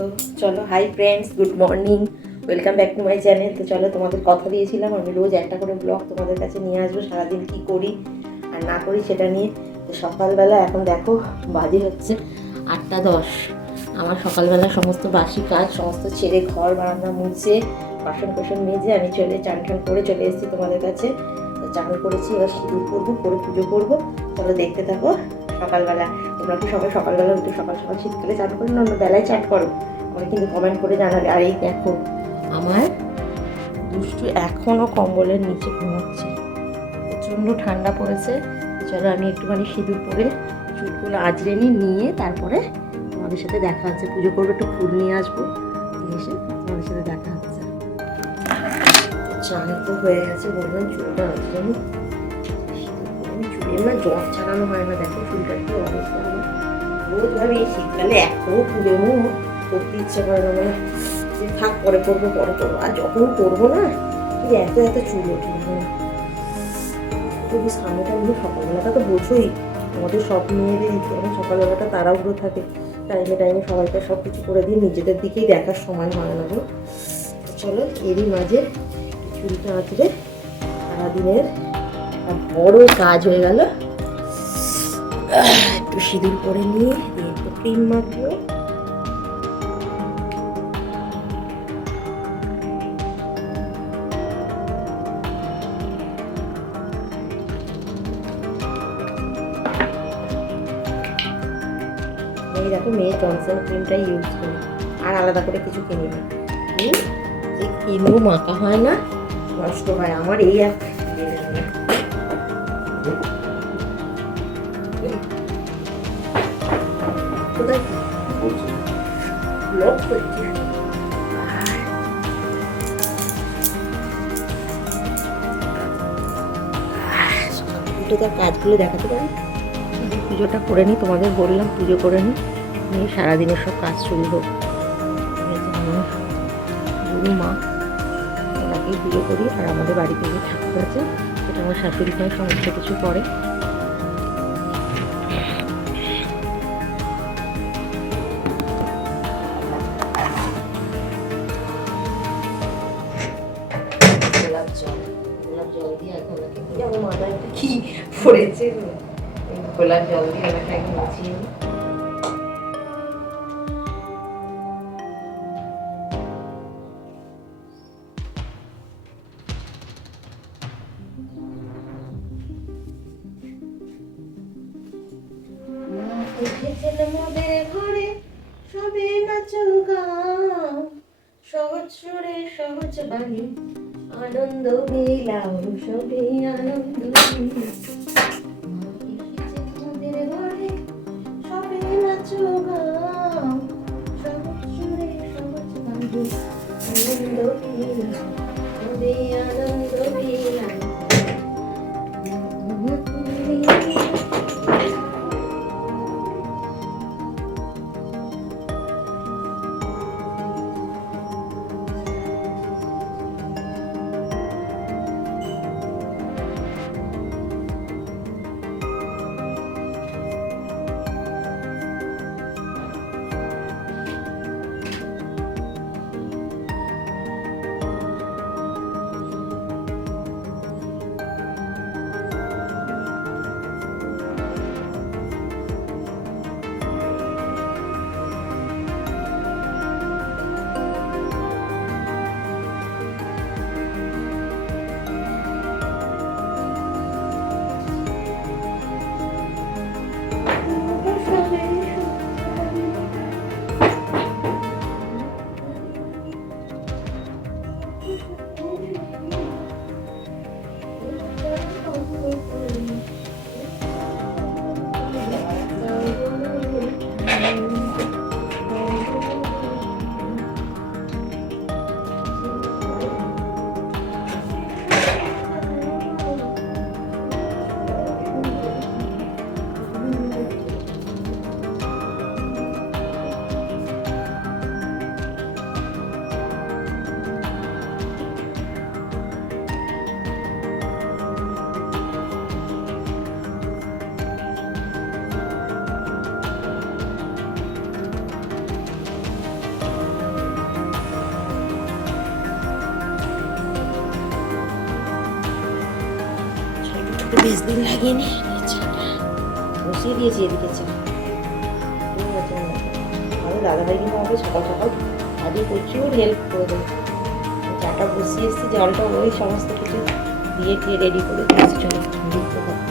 তো চলো, hi friends, good morning, welcome back to my channel. তো চলো, তোমাদের কথা দিয়েছিলাম আমি রোজ একটা করে ব্লগ তোমাদের কাছে নিয়ে আসবো, সারাদিন কী করি আর না করি সেটা নিয়ে। তো সকালবেলা এখন দেখো বাজে হচ্ছে 8:10। আমার সকালবেলা সমস্ত বাসি কাজ সমস্ত ছেড়ে ঘর বারান্দা মুছে বাসন কোসন মেজে আমি চান ঠান করে চলে এসেছি তোমাদের কাছে। তো চান করেছি, এবার সিঁদুর করবো, করে পুজো করবো। চলো দেখতে থাকো। সকালবেলা তোমরা কি সবাই সকালবেলা উঠে সকাল সকাল শীতকালে চান করো না অন্য বেলায় চান করো? আমাকে কিন্তু কমেন্ট করে জানাবে। আর এই দেখো আমার দুষ্টু এখনও কম্বলের নিচে ঘুমাচ্ছে, প্রচণ্ড ঠান্ডা পড়েছে। চলো আমি একটুখানি সিঁদুর পরে চুলগুলো আঁচড়ে নিয়ে তারপরে তোমাদের সাথে দেখা হচ্ছে। পুজো করবো, একটু ফুল নিয়ে আসবো, নিয়ে এসে তোমাদের সাথে দেখা হচ্ছে। চান তো হয়ে গেছে, বললাম চুলটা আঁচড়ে নি। চুলে না জট ছাড়ানো হয় না, দেখো চুলটা কি অবস্থা আমার। রোজ ভাবে এই শীতকালে এত চুলে করতে ইচ্ছে করে না, মানে যে থাক পরে করবো পরে করবো, আর যখন করবো না এত এত চুল ওঠে। তবু সামনেটা কিন্তু সকালবেলাটা তো বোঝোই, আমাদের সব মেয়েদের এখন সকালবেলাটা তাড়াহুড়ো থাকে, টাইমে টাইমে সবাইকে সব কিছু করে দিয়ে নিজেদের দিকেই দেখার সময় হয় না গো। চলো এরই মাঝে চুলটা আঁচড়ে সারাদিনের বড় কাজ হয়ে গেল। একটু সিঁদুর পরে নিয়ে একটু ক্রিম মাখবো। এই দেখো মেয়ে জনসন ক্রিমটাই ইউজ করি, আর আলাদা করে কিছু কিনি না। যে ক্রিমও মাখা হয় না, নষ্ট হয় আমার। এই এক কোথায় ব্লক করছি। তার কাজগুলো দেখাতে পারি। পুজোটা করে নিই, তোমাদের বললাম পুজো করে নিই, নিয়ে সারাদিনের সব কাজ শুরু হোক। গুরু মা, ওনাকেই পুজো করি। আর আমাদের বাড়িতে যে ঠাকুর আছে সেটা আমার শাশুড়ি মাই সমস্ত কিছু করে। গোলাপ জল দিয়ে এখন আমার মাথায় কি পড়েছে, গোলাপ জল দিয়ে আমাকে এখন মুছিয়ে নিই। মোদের ঘরে সবে নাচো গাও, সহজ সুরে সহজ বাণী আনন্দ মিলাও, সবে আনন্দ মোদের ঘরে সবে নাচো গাও, সহজ সুরে সহজ বাণী আনন্দ মিলাও, সবে আনন্দ মিলাও। একটু বেশদিন লাগিয়ে নি, চাটা বসিয়ে দিয়েছি এদিকে চা। আমাদের দাদাভাই কিন্তু আমাকে সকাল সকাল কাজে প্রচুর হেল্প করে দেয়। চাটা বসিয়ে এসেছি, জলটা ওই সমস্ত কিছু দিয়ে টিয়ে রেডি করে দিয়েছি। চলো দেখতে পাবো।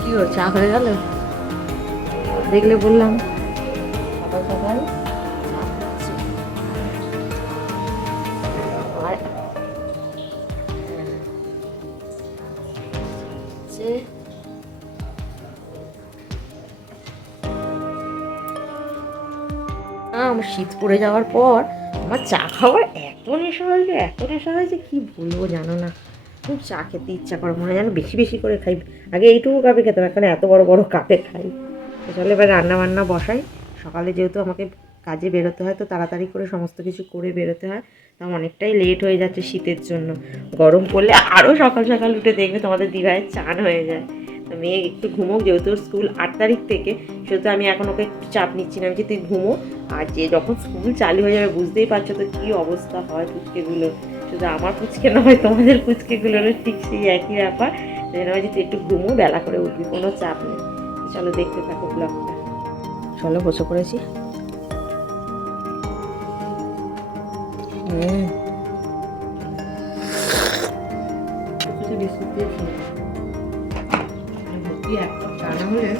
কি হলো, চা হয়ে গেল? দেখলে বললাম সকাল সকাল চা খাচ্ছি। আর আমার শীত পড়ে যাওয়ার পর আমার চা খাওয়ার এত নেশা হয়েছে কি বলবো জানো না। খুব চা খেতে ইচ্ছা করে, মনে হয় যেন বেশি বেশি করে খাই। আগে এইটুকু কাপে খেতাম, এখন এত বড় বড় কাপে খাই। তো চলো এবার রান্না বান্না বসাই। সকালে যেহেতু আমাকে কাজে বেরোতে হয়, তো তাড়াতাড়ি করে সমস্ত কিছু করে বেরোতে হয়, তো অনেকটাই লেট হয়ে যাচ্ছে শীতের জন্য। গরম পড়লে আরও সকাল সকাল উঠে দেখবে তোমাদের দিভাইয়ের চান হয়ে যায়। তো মেয়ে একটু ঘুমোক, যেহেতু স্কুল 8 তারিখ থেকে, সেহেতু আমি এখন ওকে একটু চাপ নিচ্ছি না, যে তুই ঘুমো। আর যে যখন স্কুল চালু হয়ে যাবে বুঝতেই পারছো তো কী অবস্থা হয় পুচকেগুলো। শুধু আমার পুচকে নয়, তোমাদের পুচকেগুলোরও ঠিক সেই একই ব্যাপার। সেই জন্য যে তুই একটু ঘুমো, বেলা করে উঠবি, কোনো চাপ নেই। চলো দেখতে থাকো ব্লগটা। চলো বসে পড়েছি। বিস্কুট দিয়ে ভর্তি এক কাপ চা না হলে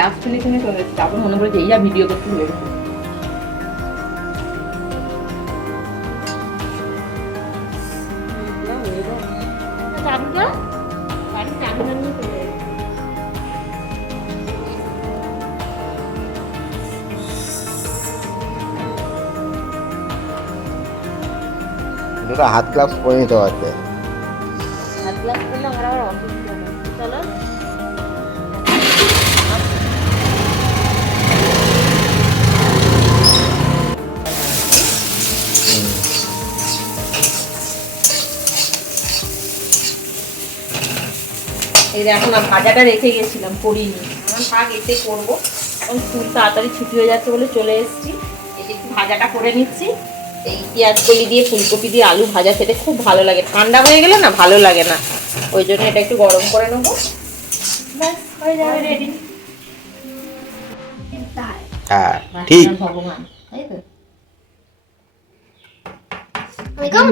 লাস্ট ফিনিশিংয়ে চলে এসেছি। তারপর মনে করে যে এই ভিডিও করতে হয়ে গেছে। দুটো হাত গ্লাভস পরে নিতে পারতে। হাত গ্লাভস পরলে আমার আবার অসুবিধা হয়। চলো এই দেখো না, ভাজাটা রেখে গেছিলাম, করিনি। আমার ভাগ এতে করবো, কারণ স্কুল তাড়াতাড়ি ছুটি হয়ে যাচ্ছে বলে চলে এসেছি। এতে একটু ভাজাটা করে নিচ্ছি। এই পেঁয়াজ কলি দিয়ে ফুলকপি দিয়ে আলু ভাজা খেতে খুব ভালো লাগে। ঠান্ডা হয়ে গেলে না ভালো লাগে না, ওই জন্য এটা একটু গরম করে নেবো। ব্যাস হয়ে যাবে, রেডি। হ্যাঁ ঠিক। ভগবান, তাই তো।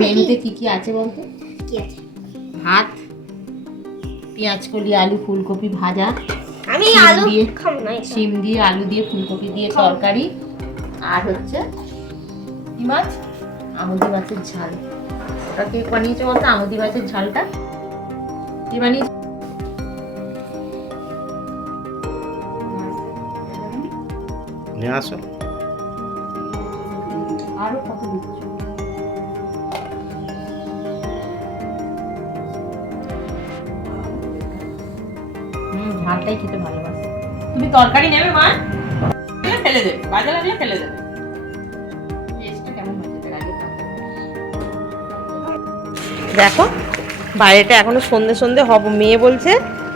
মেনুতে কি কি আছে বলতো? কি আছে? ভাত, পেঁয়াজ কলি, আলু, ফুলকপি ভাজা, আমি আলু খাবো না, শিম দিয়ে আলু দিয়ে ফুলকপি দিয়ে তরকারি, আর হচ্ছে কি মাছ? আমুদি মাছের ঝাল। ওটা কে বানিয়েছে বলতো? আমুদি মাছের ঝালটা কি বানিয়েছে? নিয়ে আসো। আরো কত দিচ্ছ? ঝালটাই খেতে ভালোবাসে। তুমি তরকারি নেবে মা? ফেলে দেবে, বাজে লাগলে ফেলে দেবে। দেখো বাইরেটা এখনো সন্ধে সন্ধে হব। মেয়ে বলছে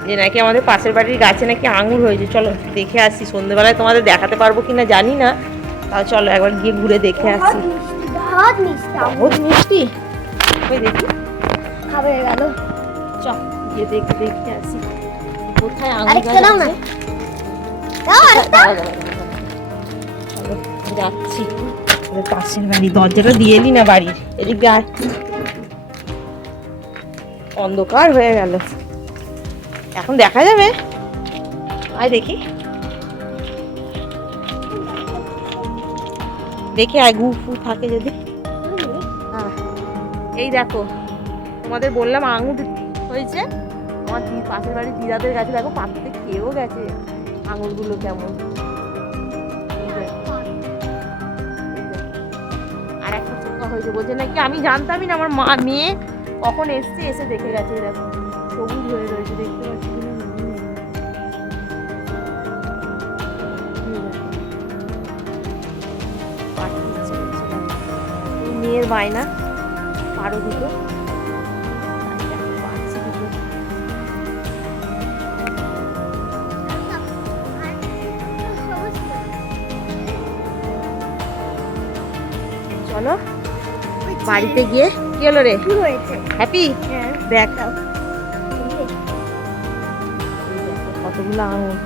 যে নাকি আমাদের পাশের বাড়ির গাছে নাকি আঙুর হয়েছে। চলো দেখে আসি, সন্ধেবেলায় তোমাদের দেখাতে পারবো কিনা জানি না, তাও চলো একবার গিয়ে ঘুরে দেখে আসি। बहुत मिष्टी বহুত মিষ্টি, ওই দেখি খাবে গেল। চ গিয়ে দেখে আসি কোথায় আঙুর আরেকটা গাছ দাও না। আছে। দাও আরেকটা। চলো যাচ্ছি ওদের পাশের বাড়ি, দরজাটা দিয়ে এলি না বাড়ির এদিক দিয়ে আয়। অন্ধকার হয়ে গেল, এখন দেখা যাবে? আয় দেখি দেখি আয়, গু ফু থাকে যদি। হ্যাঁ, এই দেখো তোমাদের বললাম আঙুর হয়েছে, আমার পাশের বাড়ির দিদাদের গাছে দেখো পাকতে খেয়েও গেছে আঙুরগুলো কেমন। এই দেখো, এই দেখো। আর একটা চোখা হয়েছে, বলছে নাকি আমি জানতামই না, আমার মেয়ে কখন এসছে, এসে দেখে গেছে। এই দেখো সবুজ হয়ে রয়েছে, দেখতে পাচ্ছি কিনা মনে নেই। এই দেখো, পাঠিয়ে দিচ্ছে বলছে দেখো। এই মেয়ের বায়না পারো দুটো, তাই দেখো পাচ্ছি দুটো। চলো বাড়িতে গিয়ে, কি হলো রে, কি হয়েছে? হ্যাপি হ্যাঁ দেখ কতগুলো আঙুর।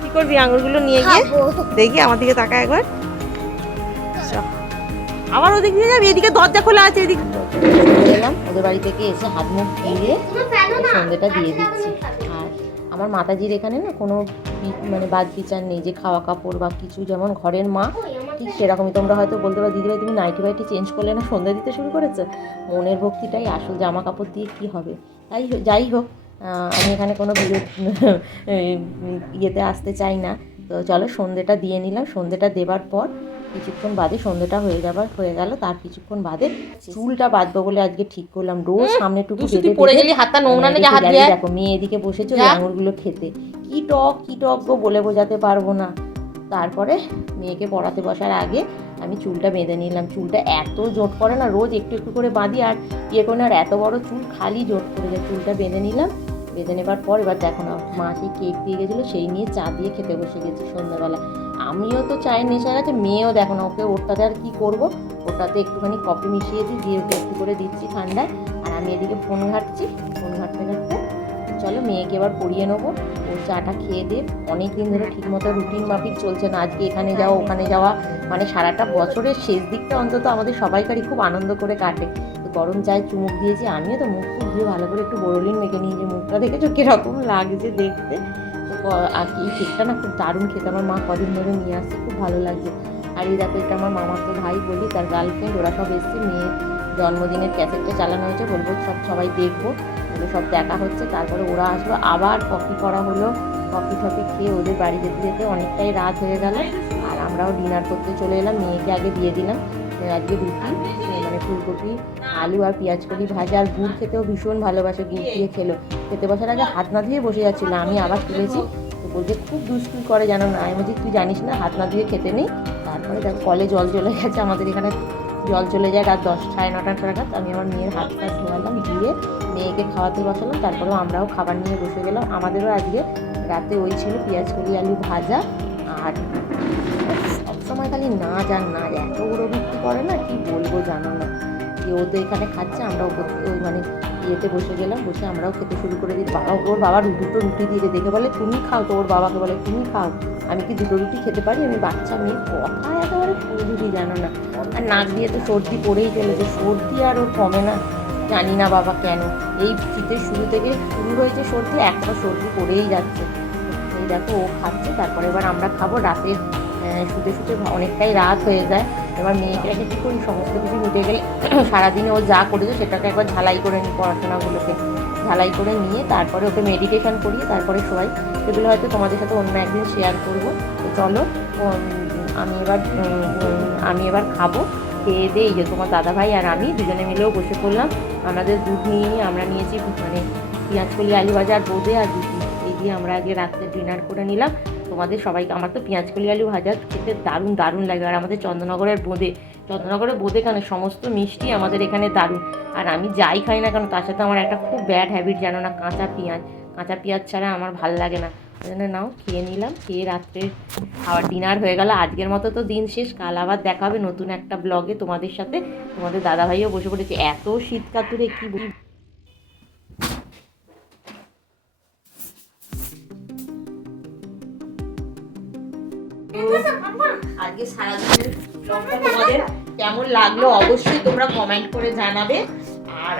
কি করবি আঙুরগুলো নিয়ে গিয়ে? খাবো। দেখি আমার দিকে তাকা একবার। চ। আবার ওদিক দিয়ে যাবি, এদিকে দরজা খোলা আছে, এদিকে এলাম। ওদের বাড়ি থেকে এসে হাত মুখ ধুয়ে সন্ধ্যেটা দিয়ে দিচ্ছি। আর আমার মাতাজির এখানে না কোনো মানে বাদ বিচার নেই যে খাওয়া কাপড় বা কিছু, যেমন ঘরের মা ঠিক সেরকমই। তোমরা হয়তো বলতে পারো দিদিভাই তুমি নাইটি বাইটি চেঞ্জ করলে না, সন্ধ্যা দিতে শুরু করেছো। মনের ভক্তিটাই আসল, জামা কাপড় দিয়ে কি হবে। যাই হোক আমি এখানে কোনো ইয়েতে আসতে চাই না। তো চলো সন্ধ্যেটা দিয়ে নিলাম। সন্ধ্যেটা দেবার পর কিছুক্ষণ বাদে, সন্ধ্যেটা হয়ে গেল, তার কিছুক্ষণ বাদে চুলটা বাঁধবো বলে আজকে ঠিক করলাম। রোজ সামনে টুকু পড়ে গেলি, হাতটা নোংরা না, হাত দিয়ে দেখো মেয়ে এদিকে বসেছে ওই আঙুরগুলো খেতে। কি টক গো, বলে বোঝাতে পারবো না। তারপরে মেয়েকে পড়াতে বসার আগে আমি চুলটা বেঁধে নিলাম। চুলটা এত জোট করে না, রোজ একটু একটু করে বাঁধি আর ইয়ে করে না, আর এত বড় চুল খালি জোট করে যায়। চুলটা বেঁধে নিলাম, বেঁধে নেবার পর এবার দেখো না, মা সেই কেক দিয়ে গেছিলো, সেই নিয়ে চা দিয়ে খেতে বসে গেছি সন্ধ্যাবেলা। আমিও তো চায়ের নেশা গেছে, মেয়েও দেখো না, ওকে ওরটাতে আর কি করবো, ওটাতে একটুখানি কফি মিশিয়ে দিয়ে ওকে একটু করে দিচ্ছি ঠান্ডায়। আর আমি এদিকে ফোন ঘাঁটছি, ফোন ঘাঁটতে চলো মেয়েকে এবার পড়িয়ে নেবো। ও চাটা খেয়ে দিয়ে, অনেক দিন ধরে ঠিকমতো রুটিন মাফিক চলছে না, আজকে এখানে যাওয়া ওখানে যাওয়া, মানে সারাটা বছরের শেষ দিকটা অন্তত আমাদের সবাইকারই খুব আনন্দ করে কাটে। তো গরম চায়ে চুমুক দিয়েছি, আমিও তো মুখ টুক দিয়ে ভালো করে একটু বোরোলিন মেখে নিয়েছি। মুখটা দেখেছো কীরকম লাগছে দেখতে। তো আর এই কেকটা না খুব দারুণ খেতে, আমার মা কদিন ধরে নিয়ে আসছে, খুব ভালো লাগছে। আর এই দেখো এটা আমার মামাতো ভাই বলি, তার গার্লফ্রেন্ড, ওরা সব এসছে। মেয়ের জন্মদিনের ক্যাসেটটা চালানো হয়েছে, বলবো সবাই দেখবো, সব দেখা হচ্ছে। তারপরে ওরা আসলো, আবার কফি করা হলো, কফি টফি খেয়ে ওদের বাড়ি যেতে যেতে অনেকটাই রাত হয়ে গেল। আর আমরাও ডিনার করতে চলে এলাম। মেয়েকে আগে দিয়ে দিলাম আজকে রুটি, মানে ফুলকপি আলু আর পেঁয়াজ কলি ভাজা, আর গুড় খেতেও ভীষণ ভালোবাসে, গুড় দিয়ে খেলো। খেতে বসার আগে হাত না ধুয়ে বসে যাচ্ছিল, আমি আবার তুলেছি। তো বলছে খুব দুষ্টুমি করে জানো না, আমি বলছি তুই জানিস না হাত না ধুয়ে খেতে নেই। তারপরে দেখো কলে জল চলে গেছে, আমাদের এখানে জল চলে যায় রাত 10 সাড়ে 9টা নাগাদ। আমি আমার মেয়ের হাত টাত ধোয়ালাম, ধুয়ে মেয়েকে খাওয়াতে বসালাম। তারপরেও আমরাও খাবার নিয়ে বসে গেলাম। আমাদেরও আজকে রাতে ওই ছিল পেঁয়াজ কলি আলু ভাজা। আর সবসময় খালি নাচ আর নাচ, এত বড় বিক্রি করে না, কি বলবো জানো না। যে ও তো এখানে খাচ্ছে, আমরাও ওই মানে ইয়েতে বসে গেলাম, বসে আমরাও খেতে শুরু করে দিই। ওর বাবা দুটো রুটি দিয়ে দেখে বলে তুমি খাও, তো ওর বাবাকে বলে তুমি খাও, আমি কি দুটো রুটি খেতে পারি, আমি বাচ্চা মেয়ে, কথা একেবারে পুরোপুরি জানো না। আর নাক দিয়ে তো সর্দি পড়েই চলেছে, সর্দি আর ওর কমে না, জানি না বাবা কেন। এই শীতের শুরু থেকে শুরু হয়েছে সর্দি, একটা সর্দি পড়েই যাচ্ছে। এই দেখো ও খাচ্ছে, তারপরে এবার আমরা খাবো। রাতে শুতে শুতে অনেকটাই রাত হয়ে যায়। এবার মেয়েকে রেখে কী করি, সমস্ত কিছু মিটে গেলে সারাদিনে ও যা করেছে সেটাকে একবার ঝালাই করে নিই, পড়াশোনাগুলোকে ঝালাই করে নিয়ে তারপরে ওকে মেডিটেশন করিয়ে তারপরে শোয়াই। সেগুলো হয়তো তোমাদের সাথে অন্য একদিন শেয়ার করবো। তো চলো আমি এবার খাবো। খেয়ে দিয়ে এই যে তোমার দাদাভাই আর আমি দুজনে মিলেও বসে পড়লাম। আমাদের দুধ নিয়ে আমরা নিয়েছি মানে পেঁয়াজ কলি আলু ভাজা আর বোঁদে আর দুধ, এই দিয়ে আমরা আগে রাত্রে ডিনার করে নিলাম। তোমাদের সবাইকে, আমার তো পেঁয়াজ কলি আলু ভাজা খেতে দারুণ দারুণ লাগে। আর আমাদের চন্দ্রনগরের বোঁদে কেন, সমস্ত মিষ্টি আমাদের এখানে দারুণ। আর আমি যাই খাই না কেন তার সাথে আমার একটা খুব ব্যাড হ্যাবিট জানো না, কাঁচা পেঁয়াজ ছাড়া আমার ভাল লাগে না। ওই জন্য নাও খেয়ে নিলাম, খেয়ে রাত্রে খাওয়ার ডিনার হয়ে গেল। আজকের মতো তো দিন শেষ, কাল আবার দেখা হবে নতুন একটা ব্লগে তোমাদের সাথে। তোমাদের দাদাভাইও বসে পড়েছে, এত শীত কাতুরে কি বলি। আজকে সারাদিনের ব্লগটা তোমাদের কেমন লাগলো অবশ্যই তোমরা কমেন্ট করে জানাবে। আর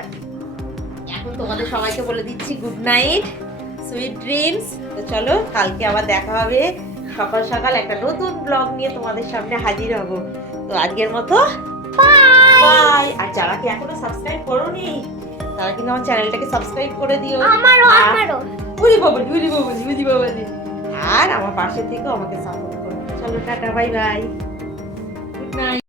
এখন তোমাদের সবাইকে বলে দিচ্ছি গুড নাইট, সুইট ড্রিমস। তো চলো কালকে আবার দেখা হবে সকাল সকাল একটা নতুন ব্লগ নিয়ে তোমাদের সামনে হাজির হব। তো আজকের মতো বাই। আর যারা কি এখনো সাবস্ক্রাইব করোনি তারা কিন্তু আমার চ্যানেলটাকে সাবস্ক্রাইব করে দিও। আমারও বুঝি বাবাজি। আর আমার পাশে থেকেও আমাকে সাপোর্ট করো। চলো tata, bye bye, good night.